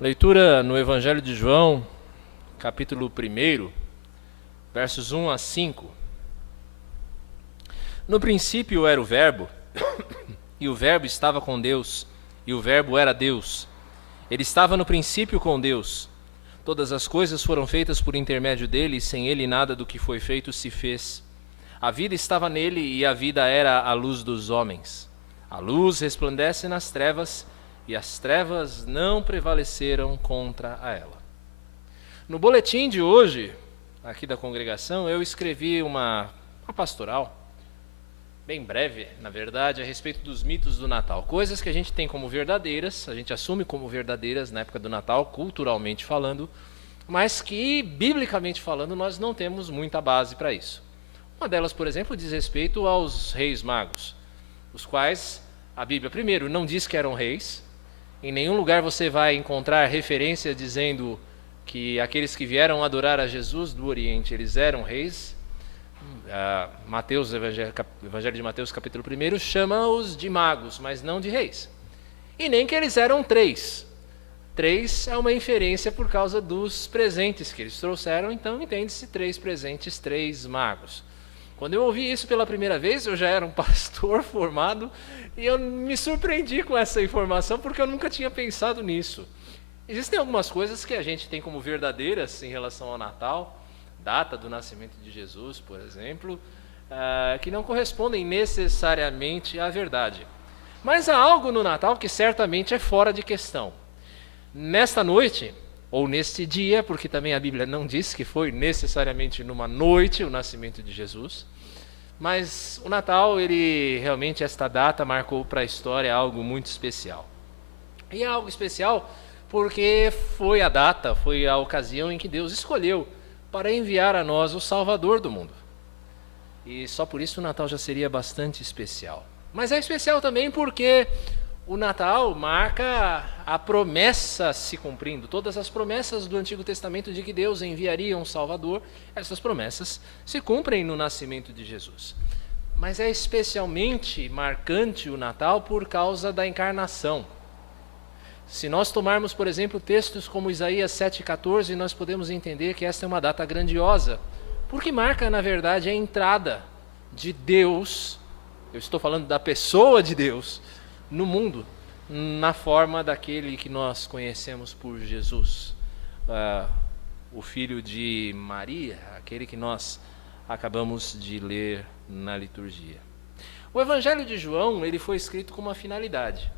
Leitura no Evangelho de João, capítulo 1, versos 1 a 5. No princípio era o Verbo, e o Verbo estava com Deus, e o Verbo era Deus. Ele estava no princípio com Deus. Todas as coisas foram feitas por intermédio dele, e sem ele nada do que foi feito se fez. A vida estava nele, e a vida era a luz dos homens. A luz resplandece nas trevas, e as trevas não prevaleceram contra ela. No boletim de hoje, aqui da congregação, eu escrevi uma pastoral, bem breve, na verdade, a respeito dos mitos do Natal. Coisas que a gente tem como verdadeiras, a gente assume como verdadeiras na época do Natal, culturalmente falando, mas que, biblicamente falando, nós não temos muita base para isso. Uma delas, por exemplo, diz respeito aos reis magos, os quais a Bíblia, primeiro, não diz que eram reis. Em nenhum lugar você vai encontrar referência dizendo que aqueles que vieram adorar a Jesus do Oriente, eles eram reis. Evangelho de Mateus, capítulo 1, chama-os de magos, mas não de reis. E nem que eles eram três. Três é uma inferência por causa dos presentes que eles trouxeram, então entende-se 3 presentes, 3 magos. Quando eu ouvi isso pela primeira vez, eu já era um pastor formado, e eu me surpreendi com essa informação, porque eu nunca tinha pensado nisso. Existem algumas coisas que a gente tem como verdadeiras em relação ao Natal, data do nascimento de Jesus, por exemplo, que não correspondem necessariamente à verdade. Mas há algo no Natal que certamente é fora de questão. Nesta noite, ou neste dia, porque também a Bíblia não diz que foi necessariamente numa noite o nascimento de Jesus, mas o Natal, ele realmente, esta data marcou para a história algo muito especial. E é algo especial porque foi a data, foi a ocasião em que Deus escolheu para enviar a nós o Salvador do mundo. E só por isso o Natal já seria bastante especial. Mas é especial também porque o Natal marca a promessa se cumprindo. Todas as promessas do Antigo Testamento de que Deus enviaria um Salvador, essas promessas se cumprem no nascimento de Jesus. Mas é especialmente marcante o Natal por causa da encarnação. Se nós tomarmos, por exemplo, textos como Isaías 7,14, nós podemos entender que esta é uma data grandiosa, porque marca, na verdade, a entrada de Deus, eu estou falando da pessoa de Deus, no mundo, na forma daquele que nós conhecemos por Jesus, o filho de Maria, aquele que nós acabamos de ler na liturgia. O Evangelho de João, ele foi escrito com uma finalidade.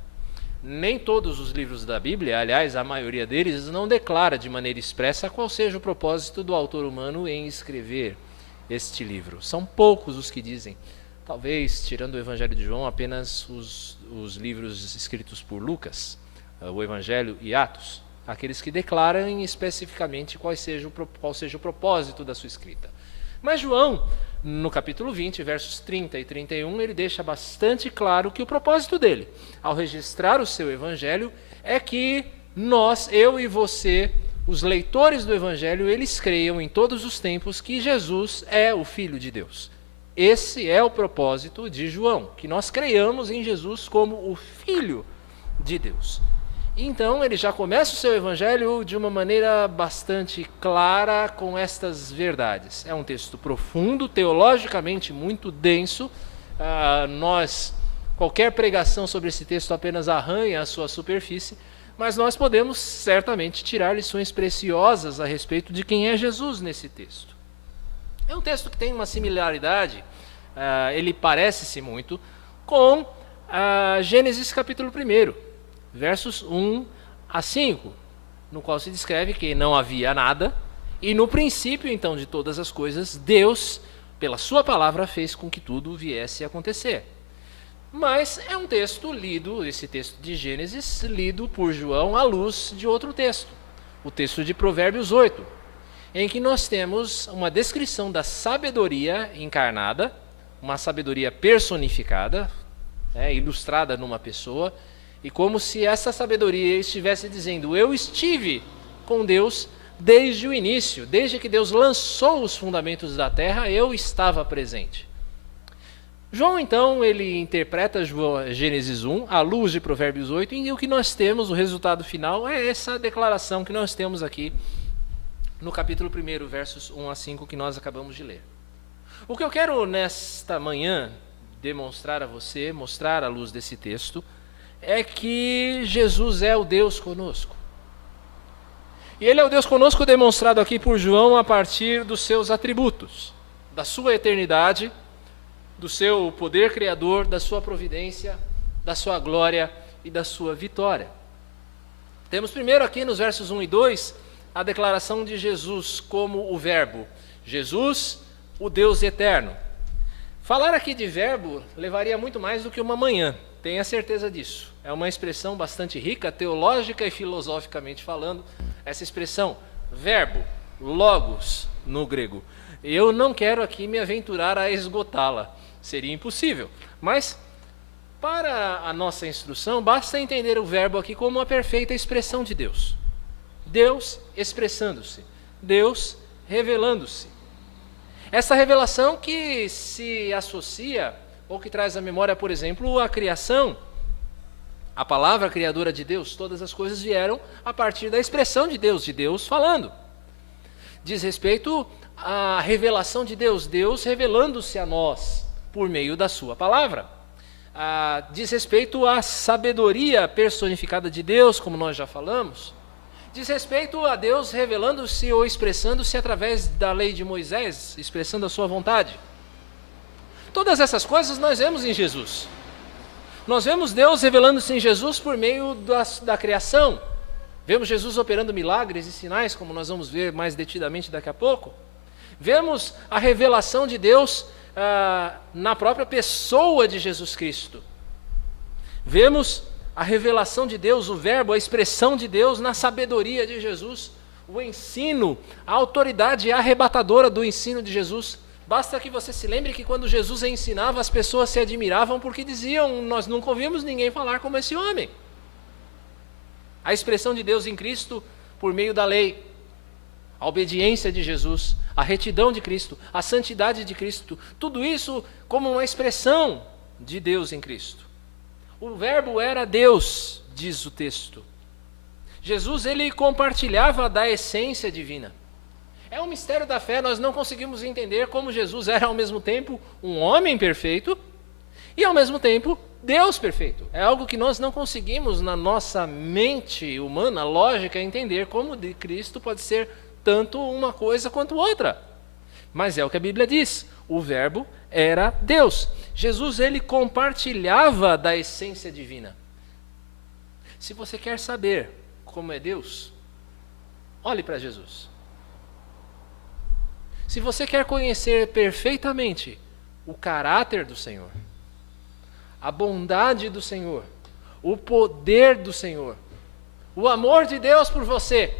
Nem todos os livros da Bíblia, aliás, a maioria deles, não declara de maneira expressa qual seja o propósito do autor humano em escrever este livro. São poucos os que dizem. Talvez, tirando o Evangelho de João, apenas os livros escritos por Lucas, o Evangelho e Atos, aqueles que declaram especificamente qual seja o propósito da sua escrita. Mas João, no capítulo 20, versos 30 e 31, ele deixa bastante claro que o propósito dele, ao registrar o seu Evangelho, é que nós, eu e você, os leitores do Evangelho, eles creiam em todos os tempos que Jesus é o Filho de Deus. Esse é o propósito de João, que nós creiamos em Jesus como o Filho de Deus. Então ele já começa o seu evangelho de uma maneira bastante clara com estas verdades. É um texto profundo, teologicamente muito denso. Qualquer pregação sobre esse texto apenas arranha a sua superfície, mas nós podemos certamente tirar lições preciosas a respeito de quem é Jesus nesse texto. É um texto que tem uma similaridade, ele parece-se muito, com Gênesis capítulo 1, versos 1 a 5, no qual se descreve que não havia nada, e no princípio, então, de todas as coisas, Deus, pela sua palavra, fez com que tudo viesse a acontecer. Mas é um texto lido, esse texto de Gênesis, lido por João à luz de outro texto, o texto de Provérbios 8, em que nós temos uma descrição da sabedoria encarnada, uma sabedoria personificada, ilustrada numa pessoa, e como se essa sabedoria estivesse dizendo: eu estive com Deus desde o início, desde que Deus lançou os fundamentos da terra, eu estava presente. João, então, ele interpreta Gênesis 1 à luz de Provérbios 8, e o que nós temos, o resultado final, é essa declaração que nós temos aqui no capítulo 1, versos 1 a 5, que nós acabamos de ler. O que eu quero nesta manhã demonstrar a você, mostrar à luz desse texto, é que Jesus é o Deus conosco. E Ele é o Deus conosco demonstrado aqui por João a partir dos seus atributos, da sua eternidade, do seu poder criador, da sua providência, da sua glória e da sua vitória. Temos primeiro aqui nos versos 1 e 2 a declaração de Jesus como o Verbo. Jesus, o Deus eterno. Falar aqui de verbo levaria muito mais do que uma manhã, tenha certeza disso. É uma expressão bastante rica, teológica e filosoficamente falando, essa expressão, verbo, logos, no grego. Eu não quero aqui me aventurar a esgotá-la, seria impossível. Mas, para a nossa instrução, basta entender o verbo aqui como uma perfeita expressão de Deus. Deus expressando-se, Deus revelando-se. Essa revelação que se associa, ou que traz à memória, por exemplo, a criação, a palavra criadora de Deus, todas as coisas vieram a partir da expressão de Deus falando. Diz respeito à revelação de Deus, Deus revelando-se a nós por meio da sua palavra. Diz respeito à sabedoria personificada de Deus, como nós já falamos. Diz respeito a Deus revelando-se ou expressando-se através da lei de Moisés, expressando a sua vontade. Todas essas coisas nós vemos em Jesus. Nós vemos Deus revelando-se em Jesus por meio da criação. Vemos Jesus operando milagres e sinais, como nós vamos ver mais detidamente daqui a pouco. Vemos a revelação de Deus na própria pessoa de Jesus Cristo. Vemos a revelação de Deus, o verbo, a expressão de Deus na sabedoria de Jesus, o ensino, a autoridade arrebatadora do ensino de Jesus. Basta que você se lembre que quando Jesus ensinava, as pessoas se admiravam porque diziam, nós nunca ouvimos ninguém falar como esse homem. A expressão de Deus em Cristo por meio da lei, a obediência de Jesus, a retidão de Cristo, a santidade de Cristo, tudo isso como uma expressão de Deus em Cristo. O verbo era Deus, diz o texto. Jesus, ele compartilhava da essência divina. É um mistério da fé, nós não conseguimos entender como Jesus era ao mesmo tempo um homem perfeito e ao mesmo tempo Deus perfeito. É algo que nós não conseguimos na nossa mente humana, lógica, entender como de Cristo pode ser tanto uma coisa quanto outra. Mas é o que a Bíblia diz, o verbo era Deus. Jesus, ele compartilhava da essência divina. Se você quer saber como é Deus, olhe para Jesus. Se você quer conhecer perfeitamente o caráter do Senhor, a bondade do Senhor, o poder do Senhor, o amor de Deus por você,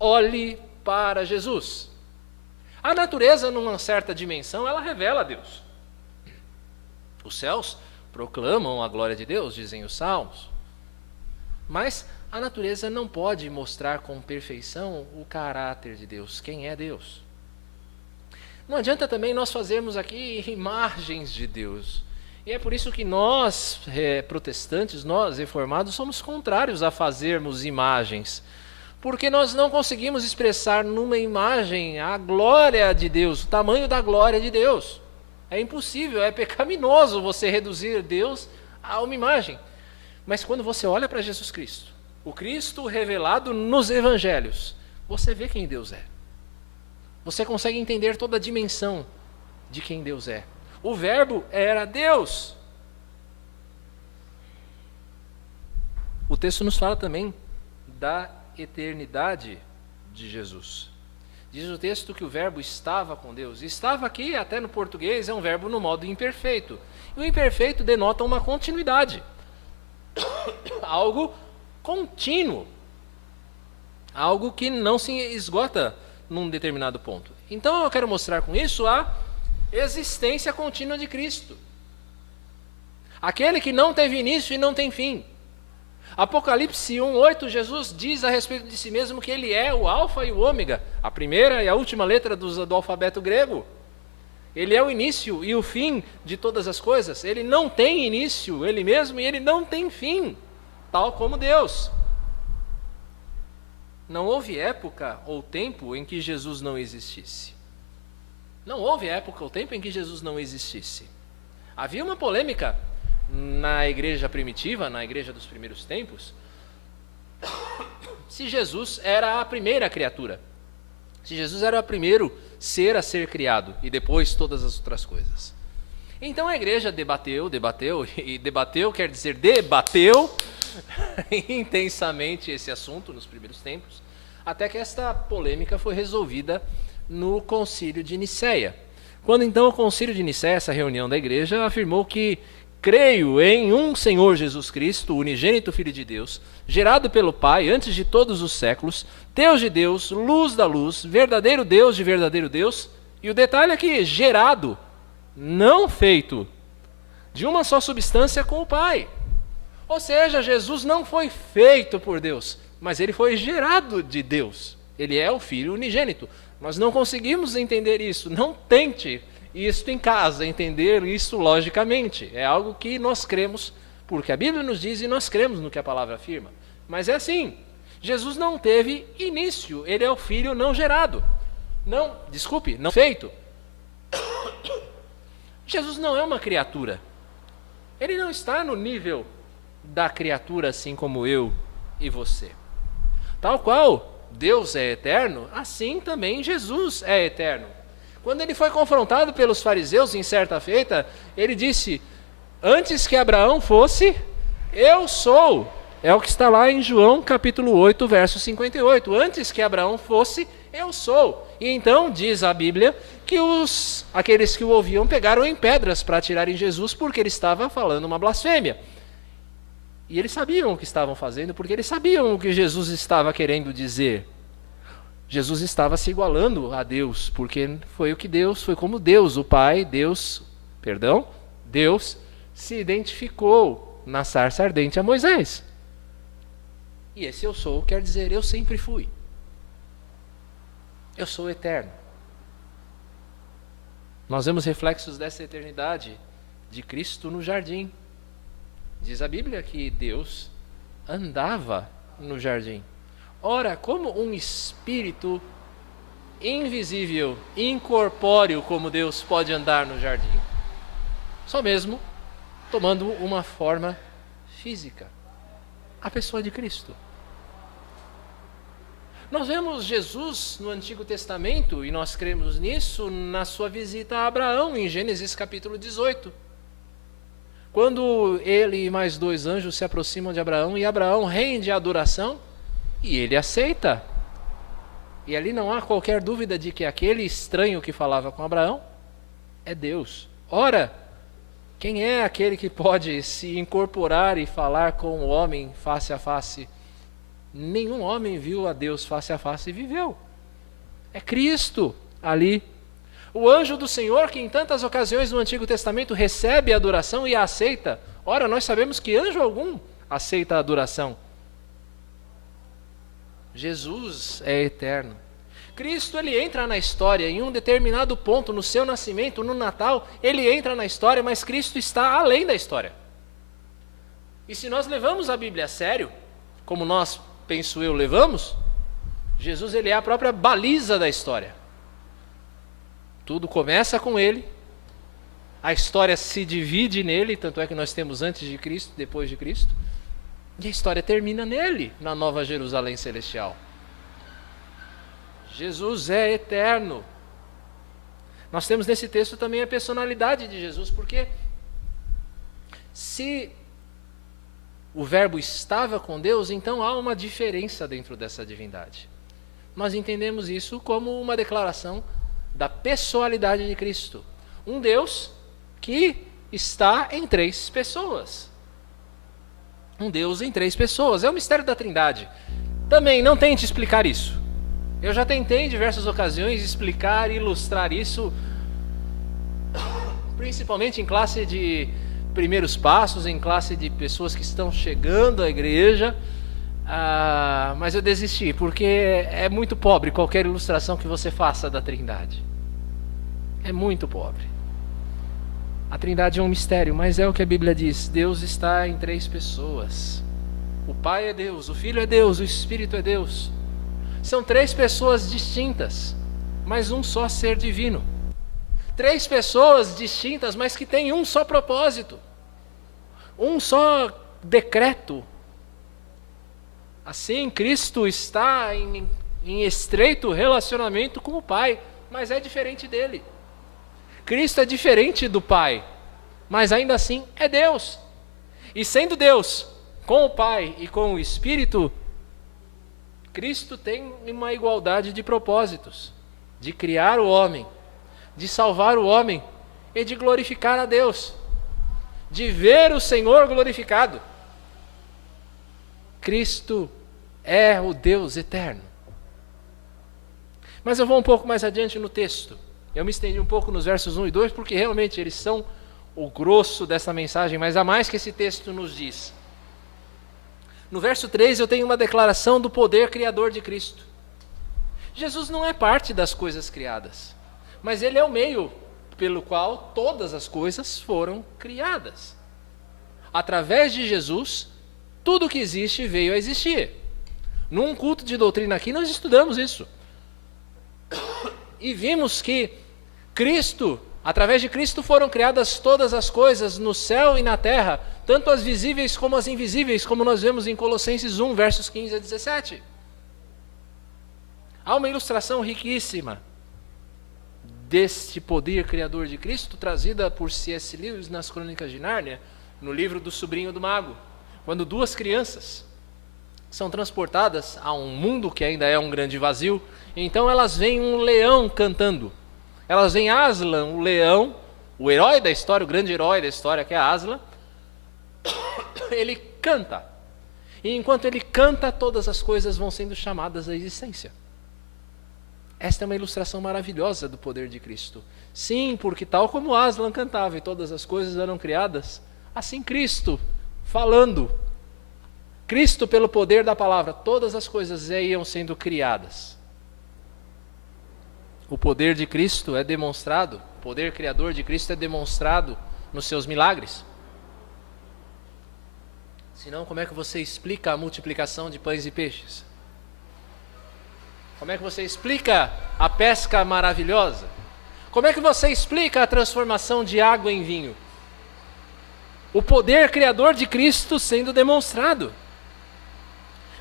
olhe para Jesus. A natureza, numa certa dimensão, ela revela a Deus. Os céus proclamam a glória de Deus, dizem os salmos. Mas a natureza não pode mostrar com perfeição o caráter de Deus, quem é Deus. Não adianta também nós fazermos aqui imagens de Deus. E é por isso que nós, protestantes, nós, reformados, somos contrários a fazermos imagens. Porque nós não conseguimos expressar numa imagem a glória de Deus, o tamanho da glória de Deus. É impossível, é pecaminoso você reduzir Deus a uma imagem. Mas quando você olha para Jesus Cristo, o Cristo revelado nos evangelhos, você vê quem Deus é. Você consegue entender toda a dimensão de quem Deus é. O verbo era Deus. O texto nos fala também da eternidade de Jesus. Diz o texto que o verbo estava com Deus. Estava aqui, até no português, é um verbo no modo imperfeito. E o imperfeito denota uma continuidade. Algo contínuo. Algo que não se esgota num determinado ponto. Então eu quero mostrar com isso a existência contínua de Cristo. Aquele que não teve início e não tem fim. Apocalipse 1:8, Jesus diz a respeito de si mesmo que ele é o alfa e o ômega, a primeira e a última letra do alfabeto grego. Ele é o início e o fim de todas as coisas. Ele não tem início, ele mesmo, e ele não tem fim, tal como Deus. Não houve época ou tempo em que Jesus não existisse. Não houve época ou tempo em que Jesus não existisse. Havia uma polêmica na igreja primitiva, na igreja dos primeiros tempos, se Jesus era a primeira criatura. Se Jesus era o primeiro ser a ser criado e depois todas as outras coisas. Então a igreja debateu quer dizer debateu intensamente esse assunto nos primeiros tempos, até que esta polêmica foi resolvida no Concílio de Nicéia. Quando então o Concílio de Nicéia, essa reunião da igreja, afirmou que creio em um Senhor Jesus Cristo, unigênito Filho de Deus, gerado pelo Pai antes de todos os séculos, Deus de Deus, luz da luz, verdadeiro Deus de verdadeiro Deus, e o detalhe é que gerado, não feito, de uma só substância com o Pai. Ou seja, Jesus não foi feito por Deus, mas ele foi gerado de Deus. Ele é o Filho unigênito. Nós não conseguimos entender isso. Não tente isso em casa, entender isso logicamente. É algo que nós cremos, porque a Bíblia nos diz e nós cremos no que a palavra afirma. Mas é assim, Jesus não teve início, ele é o Filho não gerado. Não feito. Jesus não é uma criatura. Ele não está no nível da criatura assim como eu e você. Tal qual Deus é eterno, assim também Jesus é eterno. Quando ele foi confrontado pelos fariseus em certa feita, ele disse: antes que Abraão fosse, eu sou. É o que está lá em João capítulo 8, verso 58. Antes que Abraão fosse, eu sou. E então diz a Bíblia que aqueles que o ouviam pegaram em pedras para atirarem Jesus porque ele estava falando uma blasfêmia. E eles sabiam o que estavam fazendo porque eles sabiam o que Jesus estava querendo dizer. Jesus estava se igualando a Deus, porque foi como Deus, o Pai, Deus se identificou na sarça ardente a Moisés. E esse eu sou quer dizer, eu sempre fui. Eu sou eterno. Nós vemos reflexos dessa eternidade de Cristo no jardim. Diz a Bíblia que Deus andava no jardim. Ora, como um espírito invisível, incorpóreo como Deus pode andar no jardim? Só mesmo tomando uma forma física. A pessoa de Cristo. Nós vemos Jesus no Antigo Testamento, e nós cremos nisso, na sua visita a Abraão, em Gênesis capítulo 18. Quando ele e mais 2 anjos se aproximam de Abraão, e Abraão rende a adoração, e ele aceita. E ali não há qualquer dúvida de que aquele estranho que falava com Abraão é Deus. Ora, quem é aquele que pode se incorporar e falar com o homem face a face? Nenhum homem viu a Deus face a face e viveu. É Cristo ali. O anjo do Senhor, que em tantas ocasiões no Antigo Testamento recebe a adoração e a aceita. Ora, nós sabemos que anjo algum aceita a adoração. Jesus é eterno. Cristo, ele entra na história em um determinado ponto, no seu nascimento, no Natal, ele entra na história, mas Cristo está além da história. E se nós levamos a Bíblia a sério, como nós, penso eu, levamos, Jesus, ele é a própria baliza da história. Tudo começa com ele, a história se divide nele, tanto é que nós temos antes de Cristo, depois de Cristo, e a história termina nele, na Nova Jerusalém Celestial. Jesus é eterno. Nós temos nesse texto também a personalidade de Jesus, porque se o verbo estava com Deus, então há uma diferença dentro dessa divindade. Nós entendemos isso como uma declaração da pessoalidade de Cristo. Um Deus que está em 3 pessoas. Um Deus em 3 pessoas. É o mistério da Trindade. Também não tente explicar isso. Eu já tentei em diversas ocasiões explicar e ilustrar isso, principalmente em classe de primeiros passos, em classe de pessoas que estão chegando à igreja, mas eu desisti, porque é muito pobre qualquer ilustração que você faça da Trindade. É muito pobre. A Trindade é um mistério, mas é o que a Bíblia diz. Deus está em 3 pessoas. O Pai é Deus, o Filho é Deus, o Espírito é Deus. São 3 pessoas distintas, mas um só ser divino. 3 pessoas distintas, mas que têm um só propósito. Um só decreto. Assim, Cristo está em estreito relacionamento com o Pai, mas é diferente dele. Cristo é diferente do Pai, mas ainda assim é Deus. E sendo Deus, com o Pai e com o Espírito, Cristo tem uma igualdade de propósitos, de criar o homem, de salvar o homem e de glorificar a Deus, de ver o Senhor glorificado. Cristo é o Deus eterno. Mas eu vou um pouco mais adiante no texto. Eu me estendi um pouco nos versos 1 e 2, porque realmente eles são o grosso dessa mensagem, mas há mais que esse texto nos diz. No verso 3 eu tenho uma declaração do poder criador de Cristo. Jesus não é parte das coisas criadas, mas ele é o meio pelo qual todas as coisas foram criadas. Através de Jesus, tudo que existe veio a existir. Num culto de doutrina aqui nós estudamos isso. E vimos que Cristo, através de Cristo foram criadas todas as coisas no céu e na terra, tanto as visíveis como as invisíveis, como nós vemos em Colossenses 1, versos 15 a 17. Há uma ilustração riquíssima deste poder criador de Cristo, trazida por C.S. Lewis nas Crônicas de Nárnia, no livro do Sobrinho do Mago, quando 2 crianças são transportadas a um mundo que ainda é um grande vazio, então elas veem um leão cantando. Elas veem Aslan, o leão, o herói da história, o grande herói da história que é Aslan, ele canta. E enquanto ele canta, todas as coisas vão sendo chamadas à existência. Esta é uma ilustração maravilhosa do poder de Cristo. Sim, porque tal como Aslan cantava e todas as coisas eram criadas, assim Cristo, falando, Cristo pelo poder da palavra, todas as coisas iam sendo criadas. O poder de Cristo é demonstrado, o poder criador de Cristo é demonstrado nos seus milagres. Senão, como é que você explica a multiplicação de pães e peixes? Como é que você explica a pesca maravilhosa? Como é que você explica a transformação de água em vinho? O poder criador de Cristo sendo demonstrado.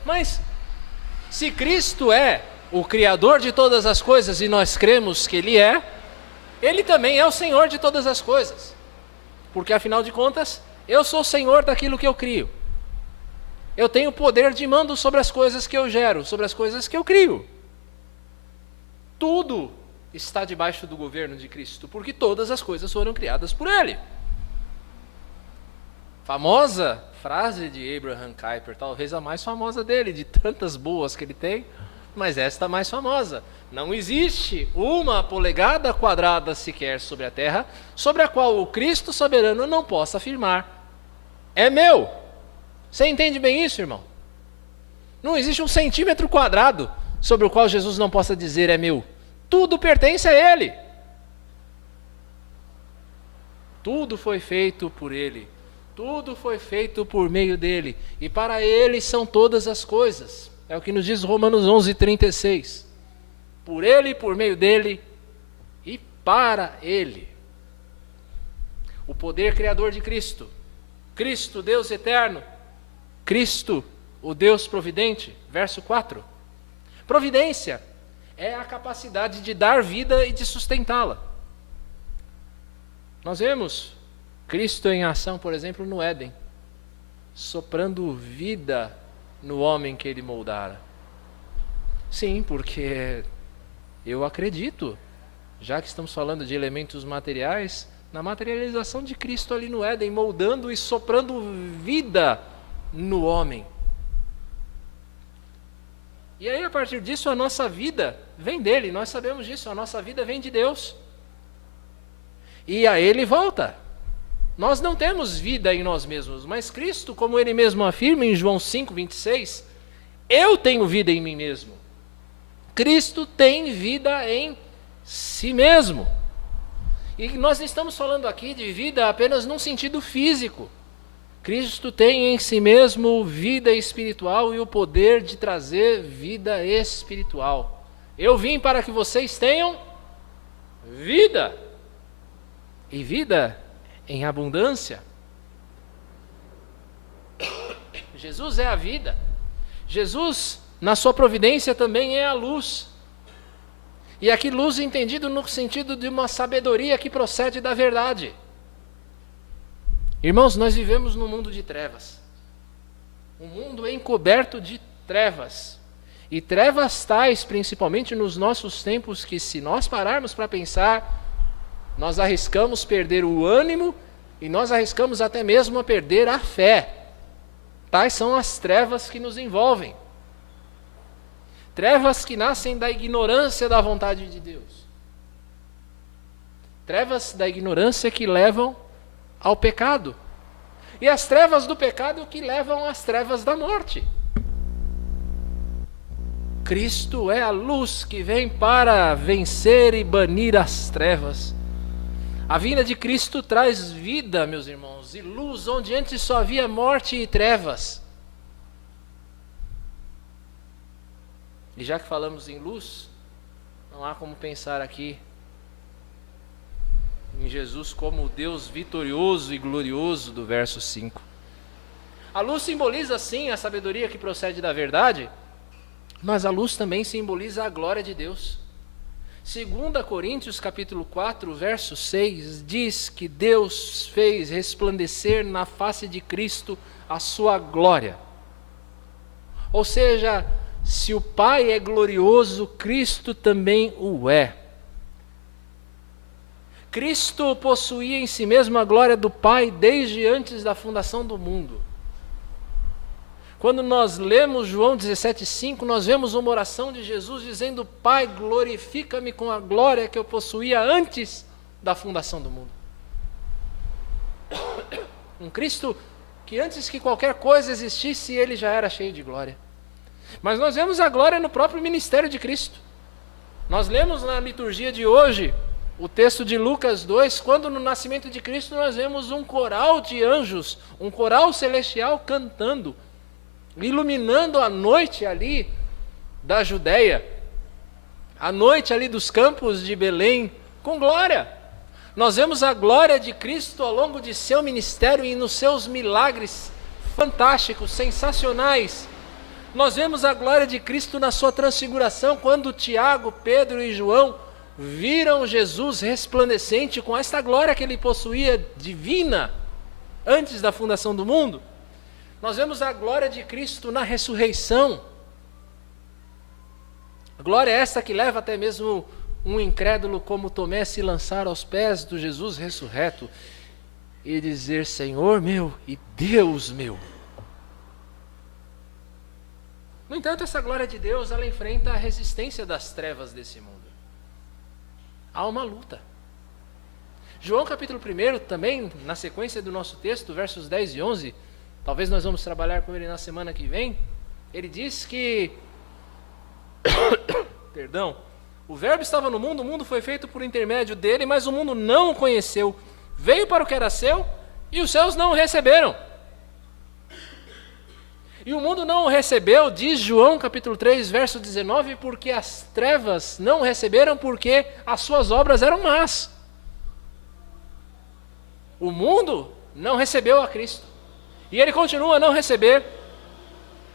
Mas, se Cristo é o Criador de todas as coisas e nós cremos que Ele também é o Senhor de todas as coisas. Porque afinal de contas, eu sou o Senhor daquilo que eu crio. Eu tenho poder de mando sobre as coisas que eu gero, sobre as coisas que eu crio. Tudo está debaixo do governo de Cristo, porque todas as coisas foram criadas por Ele. Famosa frase de Abraham Kuyper, talvez a mais famosa dele, de tantas boas que ele tem, mas esta mais famosa. Não existe uma polegada quadrada sequer sobre a terra, sobre a qual o Cristo soberano não possa afirmar: é meu. Você entende bem isso, irmão? Não existe um centímetro quadrado sobre o qual Jesus não possa dizer: é meu. Tudo pertence a Ele. Tudo foi feito por Ele. Tudo foi feito por meio dEle. E para Ele são todas as coisas. É o que nos diz Romanos 11:36. Por Ele, por meio dEle e para Ele. O poder criador de Cristo. Cristo, Deus eterno. Cristo, o Deus providente. Verso 4. Providência é a capacidade de dar vida e de sustentá-la. Nós vemos Cristo em ação, por exemplo, no Éden, soprando vida no homem que Ele moldara. Sim, porque eu acredito, já que estamos falando de elementos materiais, na materialização de Cristo ali no Éden, moldando e soprando vida no homem. E aí, a partir disso, a nossa vida vem dele, nós sabemos disso, a nossa vida vem de Deus. E a Ele volta. Nós não temos vida em nós mesmos, mas Cristo, como Ele mesmo afirma em João 5:26, eu tenho vida em mim mesmo. Cristo tem vida em si mesmo. E nós não estamos falando aqui de vida apenas num sentido físico. Cristo tem em si mesmo vida espiritual e o poder de trazer vida espiritual. Eu vim para que vocês tenham vida, e vida em abundância. Jesus é a vida. Jesus, na sua providência, também é a luz. E aqui luz entendido no sentido de uma sabedoria que procede da verdade. Irmãos, nós vivemos num mundo de trevas. Um mundo encoberto de trevas. E trevas tais, principalmente nos nossos tempos, que se nós pararmos para pensar, nós arriscamos perder o ânimo e nós arriscamos até mesmo a perder a fé. Tais são as trevas que nos envolvem. Trevas que nascem da ignorância da vontade de Deus. Trevas da ignorância que levam ao pecado. E as trevas do pecado que levam às trevas da morte. Cristo é a luz que vem para vencer e banir as trevas. A vinda de Cristo traz vida, meus irmãos, e luz onde antes só havia morte e trevas. E já que falamos em luz, não há como pensar aqui em Jesus como o Deus vitorioso e glorioso do verso 5. A luz simboliza sim a sabedoria que procede da verdade, mas a luz também simboliza a glória de Deus. 2 Coríntios capítulo 4, verso 6, diz que Deus fez resplandecer na face de Cristo a sua glória. Ou seja, se o Pai é glorioso, Cristo também o é. Cristo possuía em si mesmo a glória do Pai desde antes da fundação do mundo. Quando nós lemos João 17,5, nós vemos uma oração de Jesus dizendo: Pai, glorifica-me com a glória que eu possuía antes da fundação do mundo. Um Cristo que antes que qualquer coisa existisse, ele já era cheio de glória. Mas nós vemos a glória no próprio ministério de Cristo. Nós lemos na liturgia de hoje o texto de Lucas 2, quando no nascimento de Cristo nós vemos um coral de anjos, um coral celestial cantando, iluminando a noite ali da Judéia, a noite ali dos campos de Belém, com glória. Nós vemos a glória de Cristo ao longo de seu ministério e nos seus milagres fantásticos, sensacionais. Nós vemos a glória de Cristo na sua transfiguração, quando Tiago, Pedro e João viram Jesus resplandecente com esta glória que ele possuía divina antes da fundação do mundo. Nós vemos a glória de Cristo na ressurreição. A glória é esta que leva até mesmo um incrédulo como Tomé a se lançar aos pés do Jesus ressurreto e dizer: Senhor meu e Deus meu. No entanto, essa glória de Deus, ela enfrenta a resistência das trevas desse mundo. Há uma luta. João capítulo 1, também, na sequência do nosso texto, versos 10 e 11, talvez nós vamos trabalhar com ele na semana que vem, ele diz que, perdão, o verbo estava no mundo, o mundo foi feito por intermédio dele, mas o mundo não o conheceu. Veio para o que era seu, e os céus não o receberam. E o mundo não o recebeu, diz João capítulo 3, verso 19, porque as trevas não o receberam, porque as suas obras eram más. O mundo não recebeu a Cristo. E ele continua a não receber.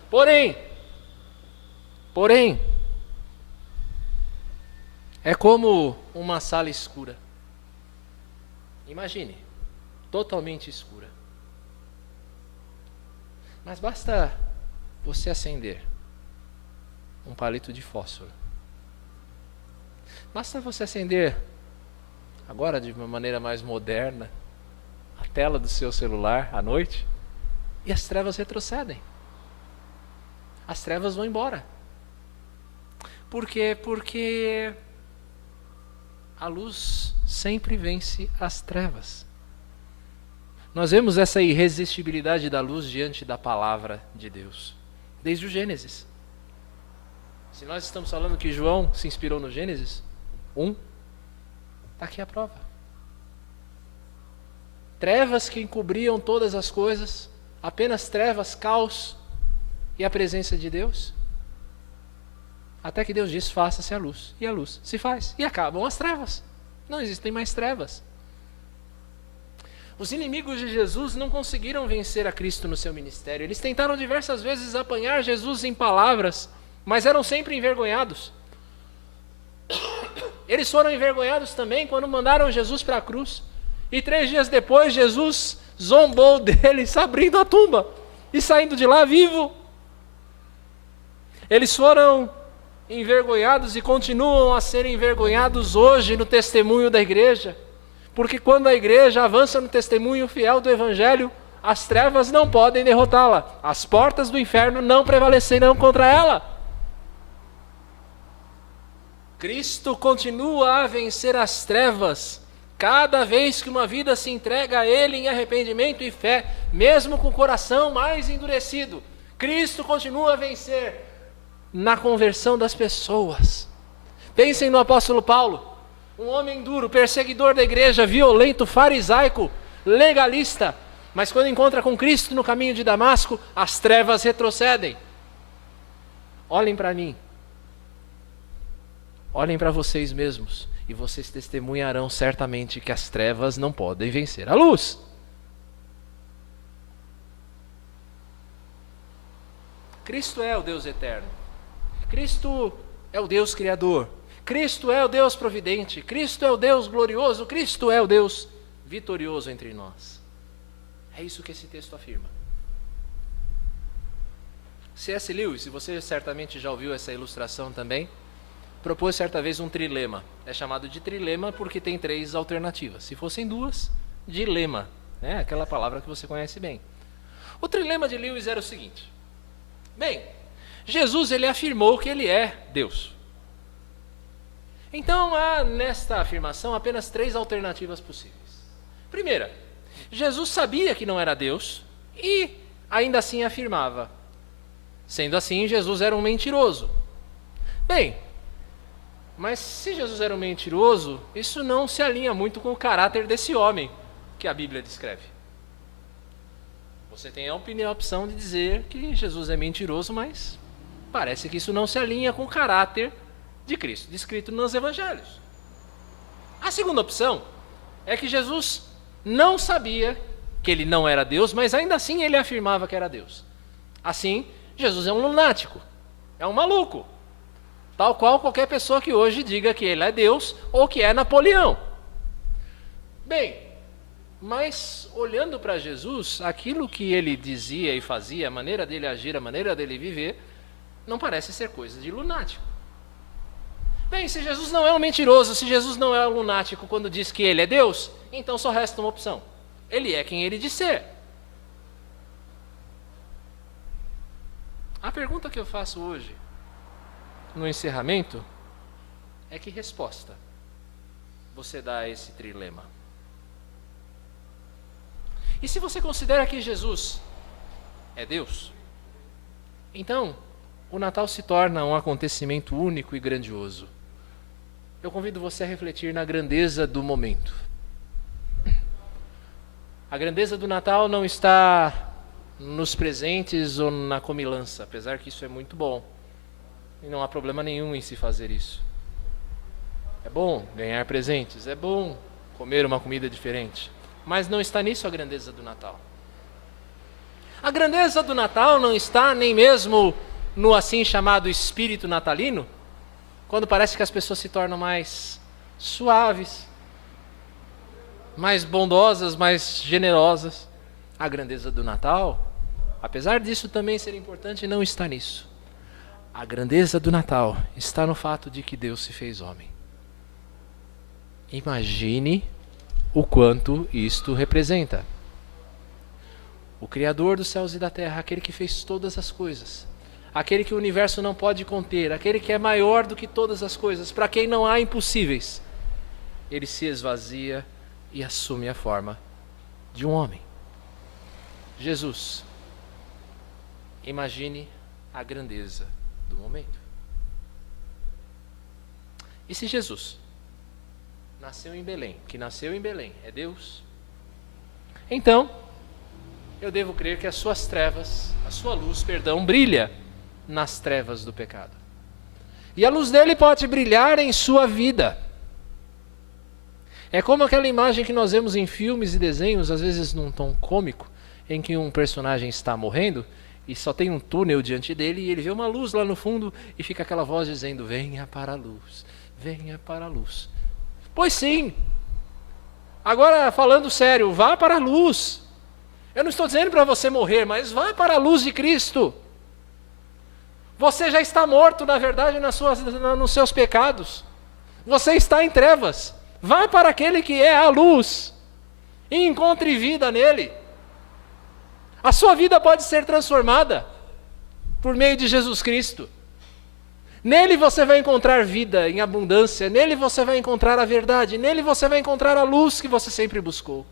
Porém, é como uma sala escura. Imagine, totalmente escura. Mas basta você acender um palito de fósforo. Basta você acender, agora de uma maneira mais moderna, a tela do seu celular à noite, e as trevas retrocedem. As trevas vão embora. Por quê? Porque a luz sempre vence as trevas. Nós vemos essa irresistibilidade da luz diante da palavra de Deus, desde o Gênesis. Se nós estamos falando que João se inspirou no Gênesis 1, está aqui a prova. Trevas que encobriam todas as coisas, apenas trevas, caos e a presença de Deus. Até que Deus diz, faça-se a luz. E a luz se faz. E acabam as trevas. Não existem mais trevas. Os inimigos de Jesus não conseguiram vencer a Cristo no seu ministério. Eles tentaram diversas vezes apanhar Jesus em palavras, mas eram sempre envergonhados. Eles foram envergonhados também quando mandaram Jesus para a cruz. E 3 dias depois, Jesus zombou deles, abrindo a tumba e saindo de lá vivo. Eles foram envergonhados e continuam a ser envergonhados hoje no testemunho da igreja. Porque quando a igreja avança no testemunho fiel do Evangelho, as trevas não podem derrotá-la. As portas do inferno não prevalecerão contra ela. Cristo continua a vencer as trevas cada vez que uma vida se entrega a Ele em arrependimento e fé, mesmo com o coração mais endurecido. Cristo continua a vencer na conversão das pessoas. Pensem no apóstolo Paulo, um homem duro, perseguidor da igreja, violento, farisaico, legalista, mas quando encontra com Cristo no caminho de Damasco, as trevas retrocedem. Olhem para mim. Olhem para vocês mesmos e vocês testemunharão certamente que as trevas não podem vencer a luz. Cristo é o Deus eterno. Cristo é o Deus criador. Cristo é o Deus providente. Cristo é o Deus glorioso. Cristo é o Deus vitorioso entre nós. É isso que esse texto afirma. C.S. Lewis, e você certamente já ouviu essa ilustração também, propôs certa vez um trilema. É chamado de trilema porque tem 3 alternativas. Se fossem 2, dilema. É aquela palavra que você conhece bem. O trilema de Lewis era o seguinte. Bem, Jesus ele afirmou que ele é Deus. Então há nesta afirmação apenas 3 alternativas possíveis. Primeira, Jesus sabia que não era Deus e ainda assim afirmava. Sendo assim, Jesus era um mentiroso. Bem, mas se Jesus era um mentiroso, isso não se alinha muito com o caráter desse homem que a Bíblia descreve. Você tem a opção de dizer que Jesus é mentiroso, mas parece que isso não se alinha com o caráter de Cristo, descrito nos Evangelhos. A segunda opção é que Jesus não sabia que ele não era Deus, mas ainda assim ele afirmava que era Deus. Assim, Jesus é um lunático, é um maluco. Tal qual qualquer pessoa que hoje diga que ele é Deus ou que é Napoleão. Bem, mas olhando para Jesus, aquilo que ele dizia e fazia, a maneira dele agir, a maneira dele viver, não parece ser coisa de lunático. Bem, se Jesus não é um mentiroso, se Jesus não é um lunático quando diz que ele é Deus, então só resta uma opção. Ele é quem ele diz ser. A pergunta que eu faço hoje, no encerramento, é que resposta você dá a esse trilema? E se você considera que Jesus é Deus, então o Natal se torna um acontecimento único e grandioso. Eu convido você a refletir na grandeza do momento. A grandeza do Natal não está nos presentes ou na comilança, apesar que isso é muito bom. E não há problema nenhum em se fazer isso. É bom ganhar presentes, é bom comer uma comida diferente. Mas não está nisso a grandeza do Natal. A grandeza do Natal não está nem mesmo no assim chamado espírito natalino, quando parece que as pessoas se tornam mais suaves, mais bondosas, mais generosas. A grandeza do Natal, apesar disso também ser importante, não está nisso. A grandeza do Natal está no fato de que Deus se fez homem. Imagine o quanto isto representa. O Criador dos céus e da terra, aquele que fez todas as coisas, aquele que o universo não pode conter, aquele que é maior do que todas as coisas, para quem não há impossíveis, ele se esvazia e assume a forma de um homem. Jesus, imagine a grandeza do momento. E se Jesus nasceu em Belém, que nasceu em Belém, é Deus? então eu devo crer que a sua luz, brilha nas trevas do pecado. E a luz dele pode brilhar em sua vida. É como aquela imagem que nós vemos em filmes e desenhos, às vezes num tom cômico, em que um personagem está morrendo e só tem um túnel diante dele e ele vê uma luz lá no fundo e fica aquela voz dizendo: venha para a luz, venha para a luz. Pois sim. Agora, falando sério, vá para a luz. Eu não estou dizendo para você morrer, mas vá para a luz de Cristo. Você já está morto, na verdade, nos seus pecados. Você está em trevas. Vá para aquele que é a luz e encontre vida nele. A sua vida pode ser transformada por meio de Jesus Cristo. Nele você vai encontrar vida em abundância, nele você vai encontrar a verdade, nele você vai encontrar a luz que você sempre buscou.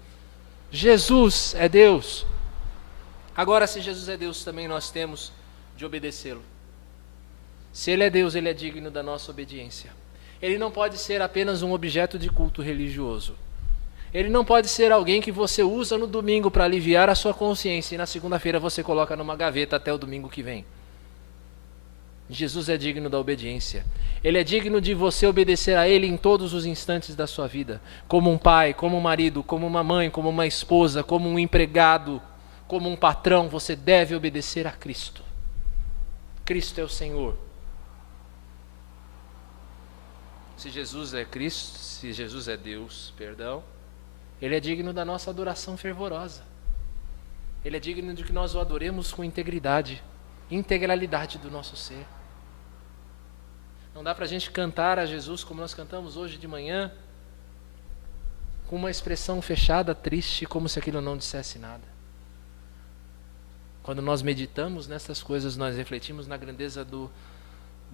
Jesus é Deus. Agora, se Jesus é Deus, também nós temos de obedecê-lo. Se ele é Deus, ele é digno da nossa obediência. Ele não pode ser apenas um objeto de culto religioso. Ele não pode ser alguém que você usa no domingo para aliviar a sua consciência e na segunda-feira você coloca numa gaveta até o domingo que vem. Jesus é digno da obediência. Ele é digno de você obedecer a Ele em todos os instantes da sua vida. Como um pai, como um marido, como uma mãe, como uma esposa, como um empregado, como um patrão, você deve obedecer a Cristo. Cristo é o Senhor. Se Jesus é Cristo, se Jesus é Deus, Ele é digno da nossa adoração fervorosa. Ele é digno de que nós o adoremos com integridade, integralidade do nosso ser. Não dá para a gente cantar a Jesus como nós cantamos hoje de manhã, com uma expressão fechada, triste, como se aquilo não dissesse nada. Quando nós meditamos nessas coisas, nós refletimos na grandeza do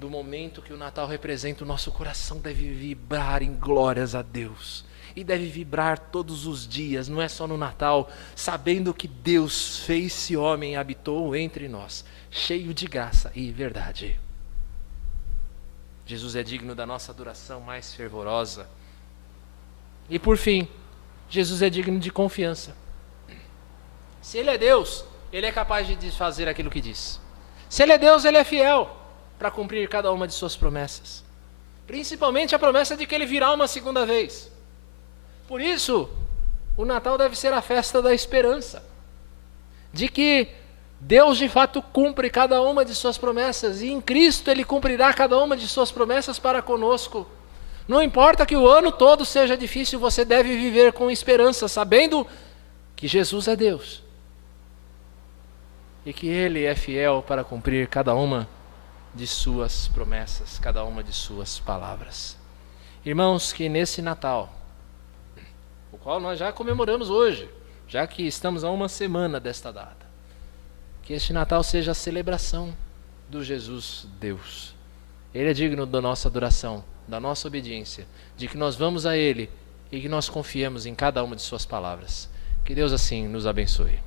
momento que o Natal representa. O nosso coração deve vibrar em glórias a Deus. E deve vibrar todos os dias, não é só no Natal, sabendo que Deus fez-se homem e habitou entre nós, cheio de graça e verdade. Jesus é digno da nossa adoração mais fervorosa. E por fim, Jesus é digno de confiança. Se Ele é Deus, Ele é capaz de fazer aquilo que diz. Se Ele é Deus, Ele é fiel para cumprir cada uma de suas promessas. Principalmente a promessa de que Ele virá uma segunda vez. Por isso, o Natal deve ser a festa da esperança. De que Deus de fato cumpre cada uma de suas promessas. E em Cristo Ele cumprirá cada uma de suas promessas para conosco. Não importa que o ano todo seja difícil, você deve viver com esperança, sabendo que Jesus é Deus. E que Ele é fiel para cumprir cada uma de suas promessas, cada uma de suas palavras. Irmãos, que nesse Natal, o qual nós já comemoramos hoje, já que estamos a uma semana desta data, que este Natal seja a celebração do Jesus Deus. Ele é digno da nossa adoração, da nossa obediência, de que nós vamos a Ele e que nós confiemos em cada uma de suas palavras. Que Deus assim nos abençoe.